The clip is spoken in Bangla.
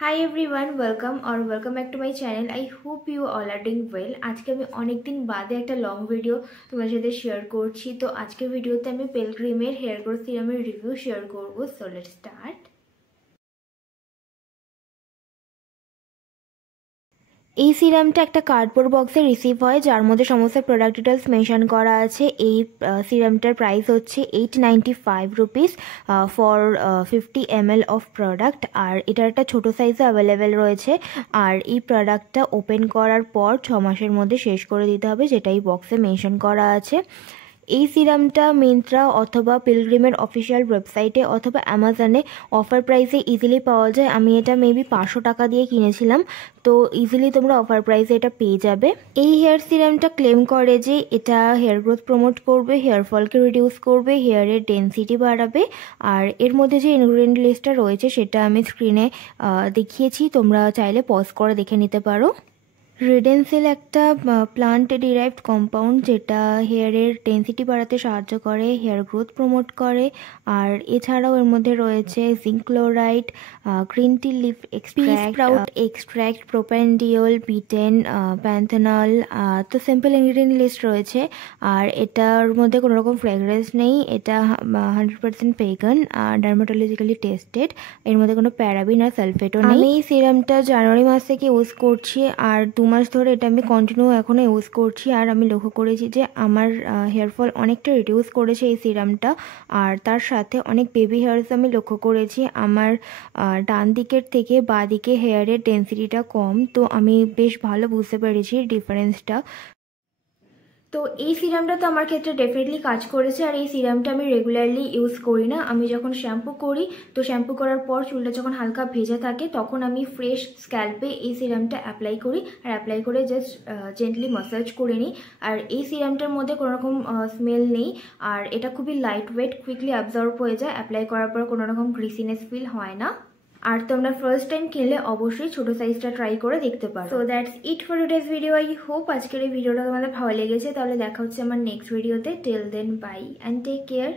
Hi everyone, welcome back to my channel. I hope you all are doing well. আজকে আমি অনেক দিন বাদে একটা লং ভিডিও তোমাদের সাথে শেয়ার করছি। তো আজকের ভিডিওতে আমি পিলগ্রিমের হেয়ার গ্রোথ সিরামের রিভিউ শেয়ার করব। So let's start. এই সিরামটা একটা কার্ডবোর্ড বক্সে রিসিভ হয়, যার মধ্যে সমস্ত প্রোডাক্ট ডিটেলস মেনশন করা আছে। এই সিরামটার প্রাইস হচ্ছে 895 rupees for 50 ml of product. আর এটার একটা ছোটো সাইজে অ্যাভেলেবেল রয়েছে। আর এই প্রোডাক্টটা ওপেন করার পর 6 মাসের মধ্যে শেষ করে দিতে হবে, যেটা এই বক্সে মেনশন করা আছে। এই সিরামটা মিন্ত্রা অথবা পিলগ্রিমের অফিসিয়াল ওয়েবসাইটে অথবা অ্যামাজনে অফার প্রাইসে ইজিলি পাওয়া যায়। আমি এটা মেবি 500 টাকা দিয়ে কিনেছিলাম, তো ইজিলি তোমরা অফার প্রাইসে এটা পেয়ে যাবে। এই হেয়ার সিরামটা ক্লেম করে যে এটা হেয়ার গ্রোথ প্রমোট করবে, হেয়ার ফলকে রিডিউস করবে, হেয়ারের ডেন্সিটি বাড়াবে। আর এর মধ্যে যে ইনগ্রিডিয়েন্ট লিস্টটা রয়েছে সেটা আমি স্ক্রিনে দেখিয়েছি, তোমরা চাইলে পজ করে দেখে নিতে পারো। রেডেনসেল একটা প্লান্ট ডিরাইভড কম্পাউন্ড, যেটা হেয়ারের ডেন্সিটি বাড়াতে সাহায্য করে, হেয়ার গ্রোথ প্রমোট করে। আর এছাড়াও এর মধ্যে রয়েছে zinc chloride, green tea leaf extract, propanediol, betaine, panthenol. তো সিম্পল ইনগ্রিডিয়েন্ট লিস্ট রয়েছে। আর এটার মধ্যে কোনো রকম ফ্র্যাগ্রেন্স নেই, এটা 100% ভেগান, ডার্মাটোলজিক্যালি টেস্টেড। এর মধ্যে কোনো প্যারাবিন আর সালফেটও নেই। আমি এই সিরামটা জানুয়ারি মাস থেকে ইউজ করছি, আর 2 মাস ধরে এটা আমি কন্টিনিউ এখনও ইউজ করছি। আর আমি লক্ষ্য করেছি যে আমার হেয়ার ফল অনেকটা রিডিউস করেছে এই সিরামটা। আর তার সাথে অনেক বেবি হেয়ার্স আমি লক্ষ্য করেছি আমার ডান দিকের থেকে বাঁ দিকে হেয়ারের ডেন্সিটিটা কম। তো আমি বেশ ভালো বুঝতে পেরেছি ডিফারেন্সটা। তো এই সিরামটা তো আমার ক্ষেত্রে ডেফিনেটলি কাজ করেছে। আর এই সিরামটা আমি রেগুলারলি ইউজ করি না। আমি যখন শ্যাম্পু করি, তো শ্যাম্পু করার পর চুলটা যখন হালকা ভেজা থাকে তখন আমি ফ্রেশ স্ক্যাল্পে এই সিরামটা অ্যাপ্লাই করি। আর অ্যাপ্লাই করে জাস্ট জেন্টলি ম্যাসাজ করে নিই। আর এই সিরামটার মধ্যে কোনো রকম স্মেল নেই। আর এটা খুবই লাইট ওয়েট, কুইকলি অ্যাবজর্ব হয়ে যায়। অ্যাপ্লাই করার পর কোনো রকম গ্রিসিনেস ফিল হয় না। আর তোমরা ফার্স্ট টাইম কিনলে অবশ্যই ছোটো সাইজটা ট্রাই করে দেখতে পারো। So that's it for today's video. I hope আজকের এই ভিডিওটা তোমাদের ভালো লেগেছে। তাহলে দেখা হচ্ছে আমার নেক্সট ভিডিওতে। Till then bye and take care.